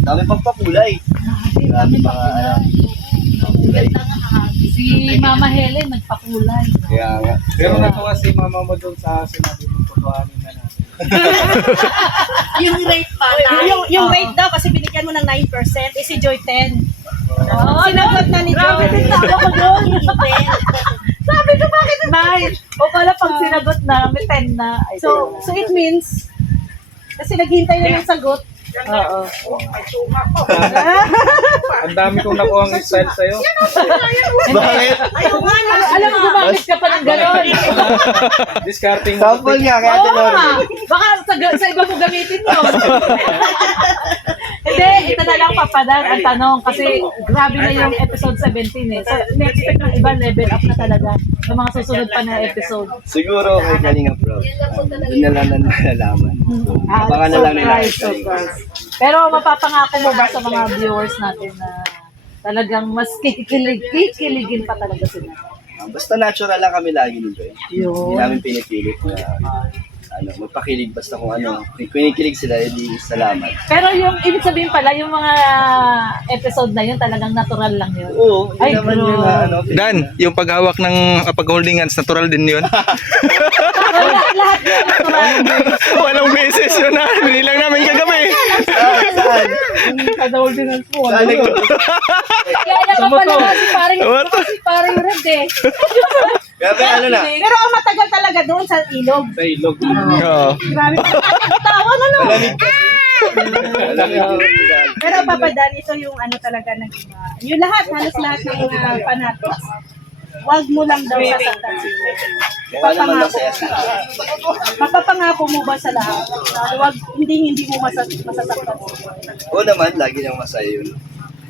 Dami pang pakulay. Dami mga pakulay. Si Mama Helen nagpakulay. Kaya nga. Pero natuwa si mama mo doon sa sinabi mong tutuhanin na natin. Yung rate pa. Yung rate daw kasi binigyan mo ng 9%, eh si Joy 10. Sinagot na ni Joy. Ako doon, hindi 10. Sabi ko, bakit 9? O pala pag sinagot na, may 10 na. Ay, So it means, kasi naghihintay na ng sagot. oo. Ang dami kong nakuha ang style sa'yo. Bakit? Alam mo, gumamit ka pa ng gano'n. Discarding. Sample nga kaya Oo tinor. nga. Baka sa iba mo gamitin yun. Hindi, ito na lang papadan ang tanong. Kasi grabe na yung episode 17 eh. So, in-expect ng iba level up na talaga sa mga susunod pa na episode. Siguro kay Kalinga Proud. Doon na lang na nalalaman. Baka na lang nila. Surprise. Pero mapapangako mo ba sa mga viewers natin na talagang mas kikiligin pa talaga sila? Basta natural lang kami lagi nito eh. Yun. Hindi namin pinipilit na magpakilig basta kung ano. Kung kinikilig sila, edi salamat. Pero yung ibig sabihin pala, yung mga episode na yun talagang natural lang yun. Oo, hindi Ay, naman bro. yung Dan, yung paghawak ng pag-holding hands, natural din yun. Lahat yun natural. Walang beses yun na. Hindi lang namin kagabi. Saan? Kadawal din ang po. Saan nag- Kaya naman pala si paring red eh. Grabe, ano na? Pero ang matagal talaga doon sa ilog. Sa ilog. Oo. Grabe. Tawa na no. Malamig kasi. Malamig yung ulan. Pero papadan, ito yung ano talaga ng iba. Yung lahat, halos lahat ng fanatics. Wag mo lang daw sasaktan sila. Mukha naman masaya sila. Mapapangako mo ba sa lahat? Na wag, hindi mo masasaktan sila. Oo naman, lagi nang masaya yun.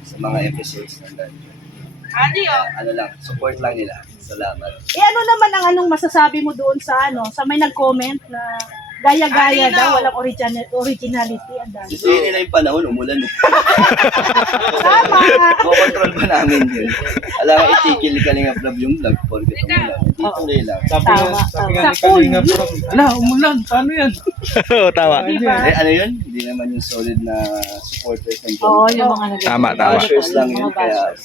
Sa mga episodes na ganyan. Ano lang, support lang nila. Salamat. Eh ano naman ang anong masasabi mo doon sa sa may nag-comment na gaya-gaya daw, walang originality. Ang dami. Sisihin nila yung panahon, umulan. Tama! Control pa namin yun. Alam nga, itikil ka lang ang yung vlog porket umulan. Ituloy lang. Sabi nga Tama. ni Sa Kalinga Pro, ala, umulan, paano yan? Oo, tama. Diba? Eh, ano yun? Hindi naman yung solid na supporters ng Oo, yung mga nag- Tama, tama. bashers lang yun. Kaya,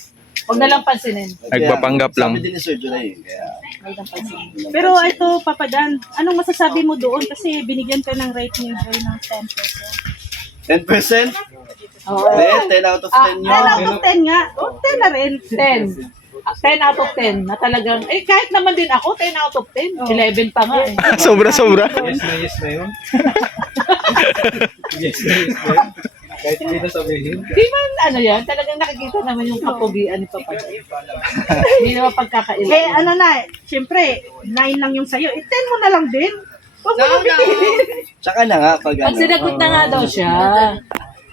Huwag na lang pansinin. Nagpapanggap lang. Sabi din ni Sir Junay, kaya... Huwag na pansinin. Pero ito, Papadan, anong masasabi mo doon? Kasi binigyan ka ng rate ni Joy ng 10%. 10%? Oo. Eh, 10 out of 10 yun. 10 out of 10 nga. 10 na rin. 10. 10 out of 10 na talagang, kahit naman din ako, 10 out of 10. 11 pa nga eh. Sobra-sobra. Yes na yun. Yes na yun. Kahit hindi na sabihin. Di man, yan, talagang nakikita naman yung kapugian ni Papa. Hindi naman pagkakailan. Eh, ano na, syempre, 9 lang yung sa'yo. 10 mo na lang din. Huwag mo na pipiliin. Tsaka na nga, pag Pag sinagot na nga daw siya.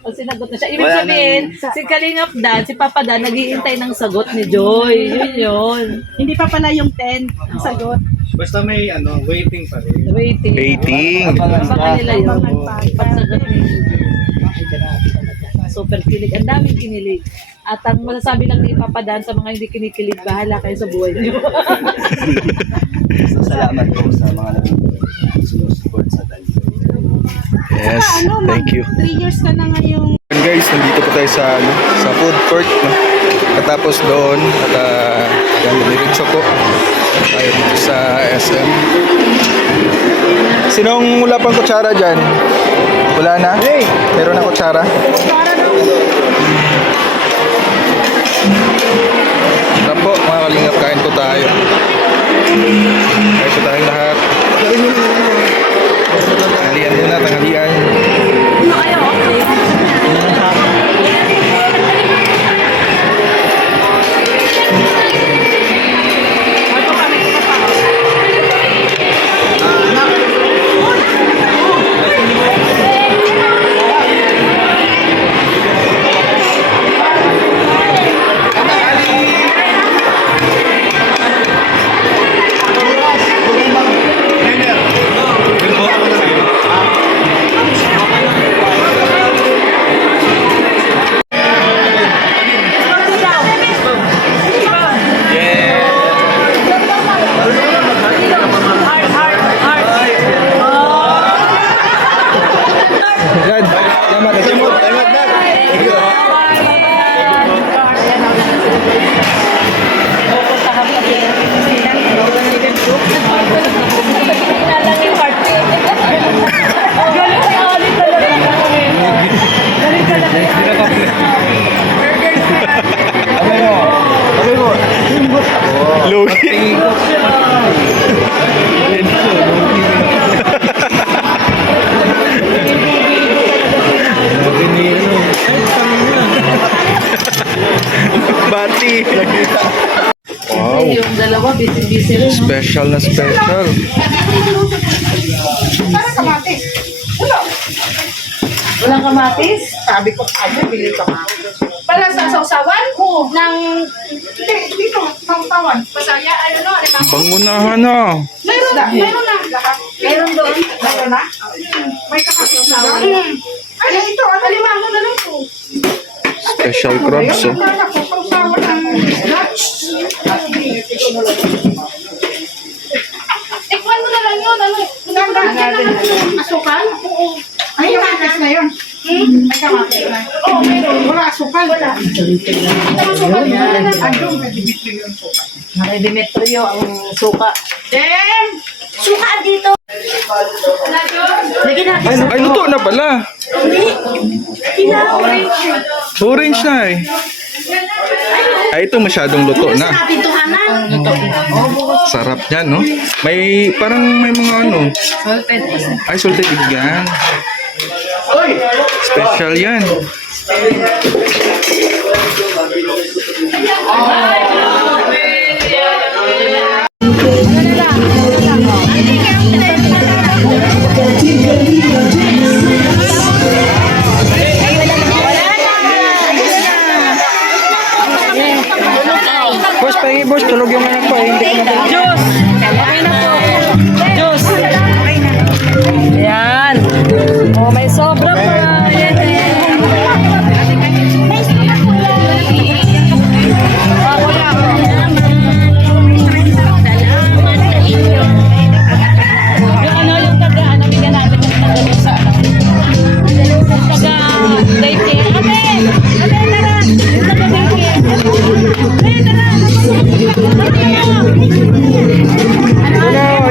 Pag sinagot na siya. Ibig Wala sabihin, si Kalingap Dan, si Papa Dan, naghihintay ng sagot ni Joy. Yun. Hindi pa pala yung 10 ang sagot. Basta may waiting pa rin. Waiting. Waiting. Abangan nila yun. Abangan pa. Pagsagot ni super kilig. Ang daming kinilig. At ang masasabi lang ni Papa Dan sa mga hindi kinikilig, bahala kayo sa buhay niyo. So, salamat po sa mga sinusupport sa Dan. Yes, thank you. 3 years ka na ngayong And guys, nandito po tayo sa food court. No? Katapos doon, at yan, diretso po tayo dito sa SM. Sinong wala pang kutsara dyan? Wala na? Meron na kutsara? Tara po, mga kalingap, kain po tayo. Kain po tayong lahat. Tanghalian muna, tanghalian. Wow. Yung dalawa, busy-busy rin. Special na special. Walang kamatis? Sabi ko, ano, bili ka ma. Para sa sausawan? Oo. Nang Hindi, dito, tawtawan. pasaya, ano no? Pangunahan na. Meron na. Meron doon. Meron na? May kakasing sa Ay, ito, ano? Alimango na lang po. Special crabs, oh. Wala ko, pausawa ng Tikman mo na lang yun. Ano? Asukal? Oo. Ay, kamatis na yun. May kamatis na. Oo, meron. Wala, asukal. Wala. Asukal na lang. Andun, may dibityo yun sukal. Nanay Demetrio, ang suka. Dem! Suka dito. Lagyan natin. Ay, luto na pala. Orange na eh. Ay, ito masyadong luto na. Natin tuhanan. Sarap niyan, no? May, parang may mga ano. Ay, salted egg yan. Special yan. Boss, pahingi boss, tulog yung anak ko. Hindi ko na Juice! Okay na po. Juice! Ayan. Oh, may sobra pa. Ayan eh. Yung ano, yung taga, ano, bigyan natin yung taga sa ano. Yung taga daycare. Ate! Ate, tara! Yung taga daycare. Ate, tara!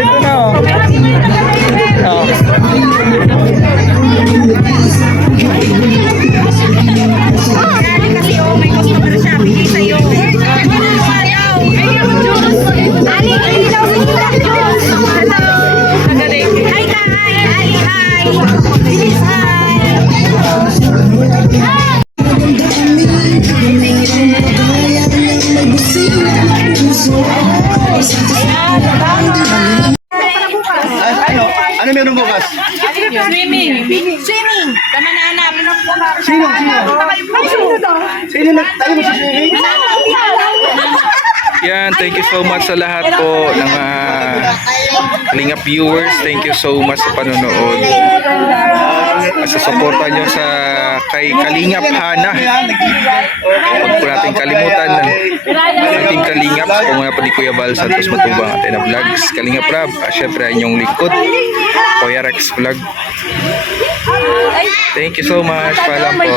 ito na. Oh. Kasi may customer siya. Bigay sa'yo. Ayaw! Ayaw! Juice! Ali! Ali daw sila! Juice! Hello! Hi! Hi! Ali! Hi! Bilis! Hi! Ano meron bukas? Swimming. Swimming! Tama na anak. Sino? Sino tayo mo sa swimming? Yan, thank you so much sa lahat po ng Kalingap viewers. Thank you so much sa panonood. Sa suporta nyo sa kay Kalingap Hana. Huwag po natin kalimutan ang Team Kalingap. Kung nga pa di Kuya Val Santos Matubang at na vlogs. Kalingap Rab. Syempre ang inyong lingkod. Kuya Rex Vlog. Thank you so much. Paalam po.